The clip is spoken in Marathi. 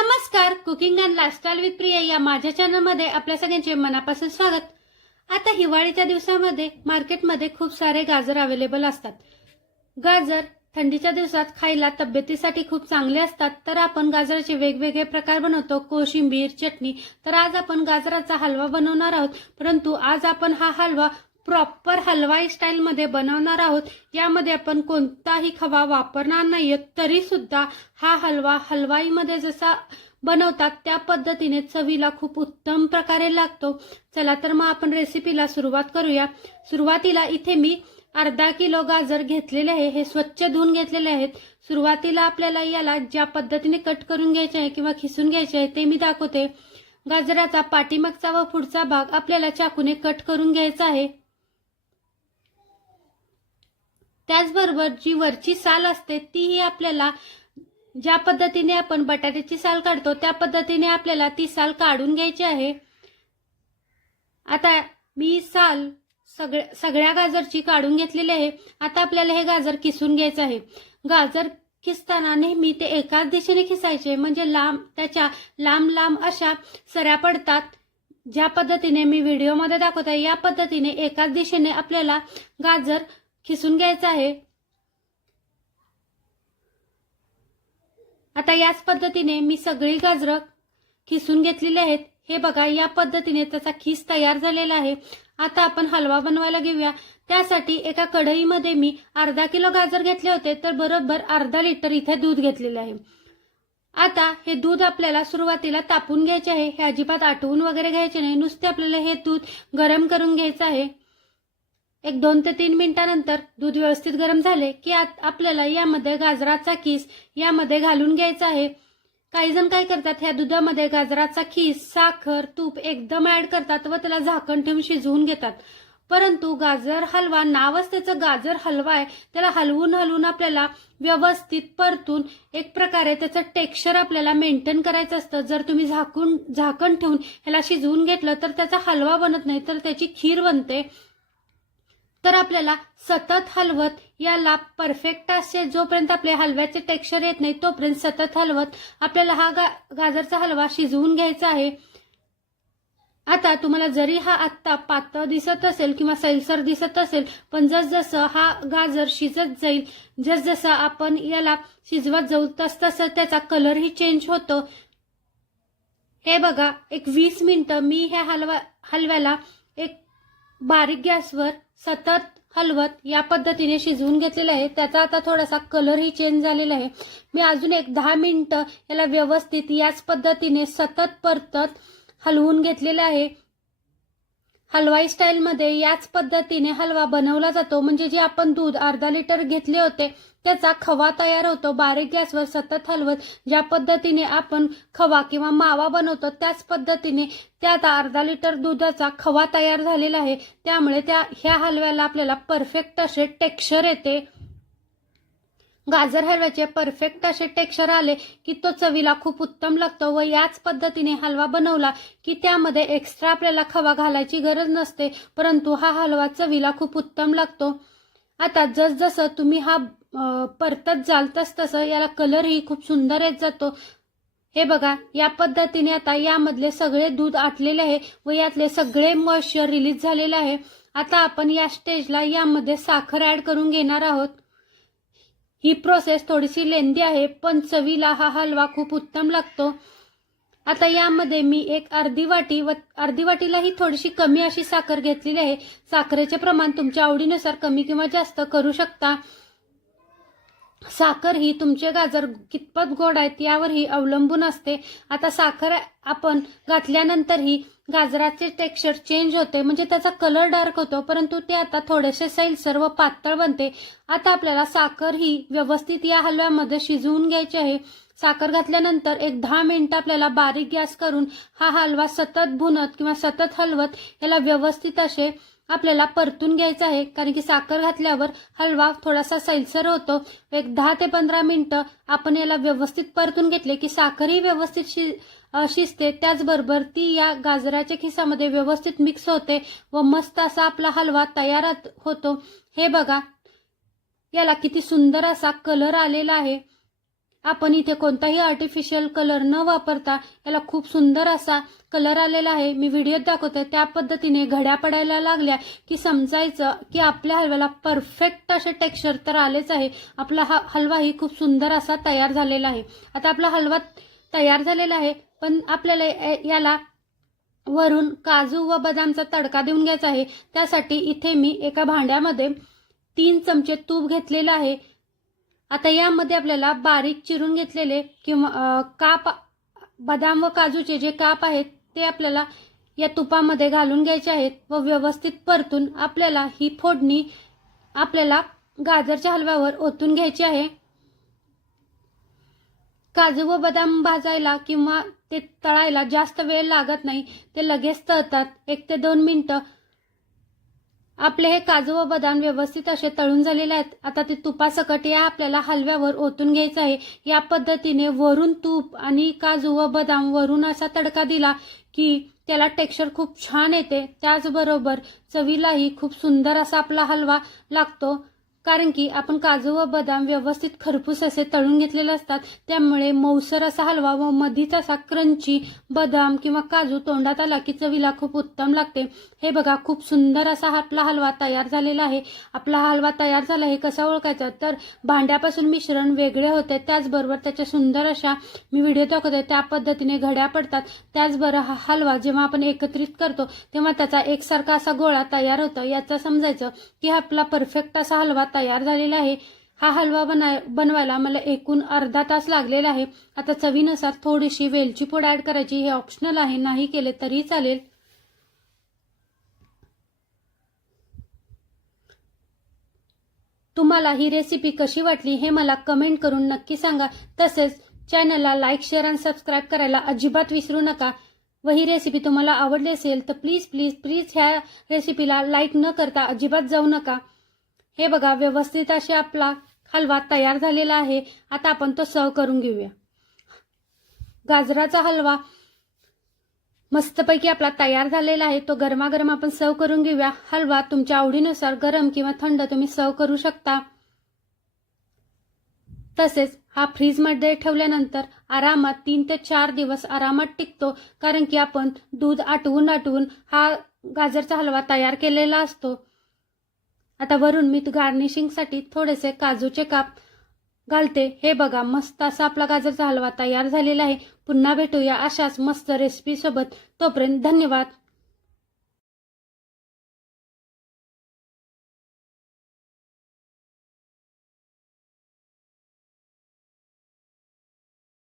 नमस्कार, cooking and lifestyle with Priya या माझ्या चॅनलमध्ये आपल्या सगळ्यांचे मनापासून स्वागत। आता हिवाळीच्या दिवसामध्ये मार्केटमध्ये खूप सारे गाजर अवेलेबल असतात। गाजर थंडीच्या दिवसात खायला तब्येतीसाठी खूप चांगले असतात। तर आपण गाजराचे वेगवेगळे प्रकार बनवतो, कोशिंबीर, चटणी। तर आज आपण गाजराचा हलवा बनवणार आहोत, परंतु आज आपण हा हलवा प्रॉपर हलवाई स्टाईल मध्ये बनवणार आहोत। यामध्ये आपण कोणताही खवा वापरणार नाहीये, तरी सुद्धा हा हलवा हलवाई मध्ये जसा बनवतात त्या पद्धतीने चवीला खूप उत्तम प्रकारे लागतो। चला तर मग आपण रेसिपीला सुरुवात करूया। सुरुवातीला इथे मी अर्धा किलो गाजर घेतलेले आहे, हे स्वच्छ धुवून घेतलेले आहेत। सुरुवातीला आपल्याला याला ज्या पद्धतीने कट करून घ्यायचे आहे किंवा खिसून घ्यायचे आहे ते मी दाखवते। गाजराचा पाठीमागचा व पुढचा भाग आपल्याला चाकूने कट करून घ्यायचा आहे। त्याचबरोबर जी वरची साल असते तीही आपल्याला ज्या पद्धतीने आपण बटाट्याची साल काढतो त्या पद्धतीने आपल्याला ती साल काढून घ्यायची आहे। आता मी साल सगळ्या गाजरची काढून घेतलेली आहे। आता आपल्याला हे गाजर किसून घ्यायचं आहे। गाजर किसताना नेहमी ते एकाच दिशेने किसायचे, म्हणजे त्याच्या लांब लांब अशा सऱ्या पडतात। ज्या पद्धतीने मी व्हिडिओमध्ये दाखवते या पद्धतीने एकाच दिशेने आपल्याला गाजर खिसून घ्यायचं आहे। आता याच पद्धतीने मी सगळी गाजरं खिसून घेतलेली आहेत। हे बघा, या पद्धतीने त्याचा खीस तयार झालेला आहे। आता आपण हलवा बनवायला घेऊया। त्यासाठी एका कढईमध्ये मी अर्धा किलो गाजर घेतले होते, तर बरोबर अर्धा लिटर इथे दूध घेतलेले आहे। आता हे दूध आपल्याला सुरुवातीला तापून घ्यायचे आहे, हे अजिबात आटवून वगैरे घ्यायचे नाही, नुसते आपल्याला हे दूध गरम करून घ्यायचं आहे। एक 2 ते 3 मिनिटांनंतर दूध व्यवस्थित गरम झाले की आपल्याला यामध्ये गाजराचा खीस यामध्ये घालून घ्यायचा आहे। काही जण काय करतात, ह्या दुधामध्ये गाजराचा खीस, साखर, तूप एकदम ऍड करतात व त्याला झाकण ठेवून शिजवून घेतात। परंतु गाजर हलवा नावच त्याचं गाजर हलवा आहे, त्याला हलवून हलवून आपल्याला व्यवस्थित परतून एक प्रकारे त्याचं टेक्स्चर आपल्याला मेंटेन करायचं असतं। जर तुम्ही झाकण ठेवून ह्याला शिजवून घेतलं तर त्याचा हलवा बनत नाही, तर त्याची खीर बनते। तर आपल्याला सतत हलवत याला परफेक्ट असे जोपर्यंत आपले हलव्याचे टेक्स्चर येत नाही तोपर्यंत सतत हलवत आपल्याला हा गाजरचा हलवा शिजवून घ्यायचा आहे। आता तुम्हाला जरी हा आत्ता पातळ दिसत असेल किंवा सैलसर दिसत असेल, पण जसजसं हा गाजर शिजत जाईल, जसजसं आपण याला शिजवत जाऊ तसतसं त्याचा कलरही चेंज होतो। हे बघा, एक 20 मिनिटं मी ह्या हलव्याला एक बारीक गॅसवर सतत हलवत या पद्धतीने शिजवून घेतलेला आहे। त्याचा आता थोडासा कलरही चेंज झालेला आहे। मी अजून एक 10 मिनिटं याला व्यवस्थित याच पद्धतीने सतत परतत हलवून घेतलेला आहे। हलवाई स्टाईलमध्ये याच पद्धतीने हलवा बनवला जातो, म्हणजे जे आपण दूध अर्धा लिटर घेतले होते त्याचा खवा तयार होतो। बारीक गॅसवर सतत हलवत ज्या पद्धतीने आपण खवा किंवा मावा बनवतो त्याच पद्धतीने त्यात अर्धा लिटर दुधाचा खवा तयार झालेला आहे। त्यामुळे ह्या हलव्याला आपल्याला परफेक्ट असे टेक्स्चर येते। गाजर हलव्याचे परफेक्ट असे टेक्स्चर आले की तो चवीला खूप उत्तम लागतो व याच पद्धतीने हलवा बनवला की त्यामध्ये एक्स्ट्रा आपल्याला खवा घालायची गरज नसते, परंतु हा हलवा चवीला खूप उत्तम लागतो। आता जसजसं तुम्ही हा परतत जाल तसतसं याला कलरही खूप सुंदर येत जातो। हे बघा, या पद्धतीने आता यामधले सगळे दूध आटलेले आहे व यातले सगळे मॉइश्चर रिलीज झालेले आहे। आता आपण या स्टेजला यामध्ये साखर ऍड करून घेणार आहोत। ही प्रोसेस थोडीशी लेंदी आहे, पण चवीला हा हलवा खूप उत्तम लागतो। आता यामध्ये मी एक अर्धी वाटीलाही थोडीशी कमी अशी साखर घेतलेली आहे। साखरेचे प्रमाण तुमच्या आवडीनुसार कमी किंवा जास्त करू शकता। साखर ही तुमचे गाजर कितपत गोड आहेत यावरही अवलंबून असते। आता साखर आपण घातल्यानंतरही गाजराचे टेक्स्चर चेंज होते, म्हणजे त्याचा कलर डार्क होतो, परंतु ते आता थोडेसे सैलसर व पातळ बनते। आता आपल्याला साखर ही व्यवस्थित या हलव्यामध्ये शिजवून घ्यायची आहे। साखर घातल्यानंतर एक 10 मिनिटं आपल्याला बारीक गॅस करून हा हलवा सतत भुनत किंवा सतत हलवत याला व्यवस्थित असे आपल्याला परतून घ्यायचं आहे, कारण की साखर घातल्यावर हलवा थोडासा सैलसर होतो। एक 10 ते 15 मिनिटं आपण याला व्यवस्थित परतून घेतले की साखरही व्यवस्थित शिजते, त्याचबरोबर ती या गाजराच्या खिसामध्ये व्यवस्थित मिक्स होते व मस्त असा आपला हलवा तयार होतो। हे बघा, याला किती सुंदर असा कलर आलेला आहे। आपण इथे कोणताही आर्टिफिशियल कलर न वापरता याला खूप सुंदर असा कलर आलेला आहे. मी व्हिडिओत दाखवते त्या पद्धतीने घड्या पडायला लागल्या की समजायचं की आपल्या हलव्याला परफेक्ट असे टेक्स्चर तर आलेच आहे. आपला हा हलवाही खूप सुंदर असा तयार झालेला आहे. आता आपला हलवा तयार झालेला आहे, पण आपल्याला याला वरून काजू व बदामचा तडका देऊन घ्यायचा आहे. त्यासाठी इथे मी एका भांड्यामध्ये 3 चमचे तूप घेतलेलं आहे. आता यामध्ये आपल्याला बारीक चिरून घेतलेले किंवा काप बदाम व काजूचे जे काप आहेत ते आपल्याला या तुपामध्ये घालून घ्यायचे आहेत व व्यवस्थित परतून आपल्याला ही फोडणी आपल्याला गाजरच्या हलव्यावर ओतून घ्यायची आहे. काजू व बदाम भाजायला किंवा ते तळायला जास्त वेळ लागत नाही, ते लगेच तळतात. 1 ते 2 मिनिटं. आपले हे काजू व बदाम व्यवस्थित असे तळून झालेले आहेत. आता ते तुपासकट या आपल्याला हलव्यावर ओतून घ्यायचं आहे. या पद्धतीने वरून तूप आणि काजू व बदाम वरून असा तडका दिला की त्याला टेक्स्चर खूप छान येते. त्याचबरोबर चवीलाही खूप सुंदर असा आपला हलवा लागतो, कारण की आपण काजू व बदाम व्यवस्थित खरपूस असे तळून घेतलेले असतात. त्यामुळे मऊसर असा हलवा व मधीच असा क्रंची बदाम किंवा काजू तोंडात आला की चवीला खूप उत्तम लागते. हे बघा, खूप सुंदर असा आपला हलवा तयार झालेला आहे. आपला हलवा तयार झाला हे कसा ओळखायचा, तर भांड्यापासून मिश्रण वेगळे होते, त्याचबरोबर त्याच्या सुंदर अशा मी व्हिडिओ दाखवते त्या पद्धतीने घड्या पडतात. त्याचबरोबर हा हलवा जेव्हा आपण एकत्रित करतो तेव्हा त्याचा एकसारखा असा गोळा तयार होतो. याचं समजायचं की आपला परफेक्ट असा हलवा तयार झालेला आहे. हा हलवा बनवायला मला एकूण अर्धा तास लागलेला आहे. आता चवीनुसार थोडीशी वेलची पूड ऍड करायची. हे ऑप्शनल आहे, नाही केले तरी चालेल. तुम्हाला ही रेसिपी कशी वाटली हे मला कमेंट करून नक्की सांगा. तसेच चॅनलला लाईक, शेअर आणि सबस्क्राईब करायला अजिबात विसरू नका. व ही रेसिपी तुम्हाला आवडली असेल तर प्लीज प्लीज प्लीज ह्या रेसिपीला लाईक न करता अजिबात जाऊ नका. हे बघा, व्यवस्थित असे आपला हलवा तयार झालेला आहे. आता आपण तो सर्व करून घेऊया. गाजराचा हलवा मस्तपैकी आपला तयार झालेला आहे. तो गरमागरम आपण सर्व करून घेऊया. हलवा तुमच्या आवडीनुसार गरम किंवा थंड तुम्ही सर्व करू शकता. तसेच हा फ्रीजमध्ये ठेवल्यानंतर आरामात 3 ते 4 दिवस आरामात टिकतो, कारण की आपण दूध आटवून हा गाजरचा हलवा तयार केलेला असतो. आता वरून मी गार्निशिंगसाठी थोडेसे काजूचे काप घालते. हे बघा, मस्त असा आपला गाजरचा हलवा तयार झालेला आहे. पुन्हा भेटूया अशाच मस्त रेसिपी सोबत. तोपर्यंत धन्यवाद.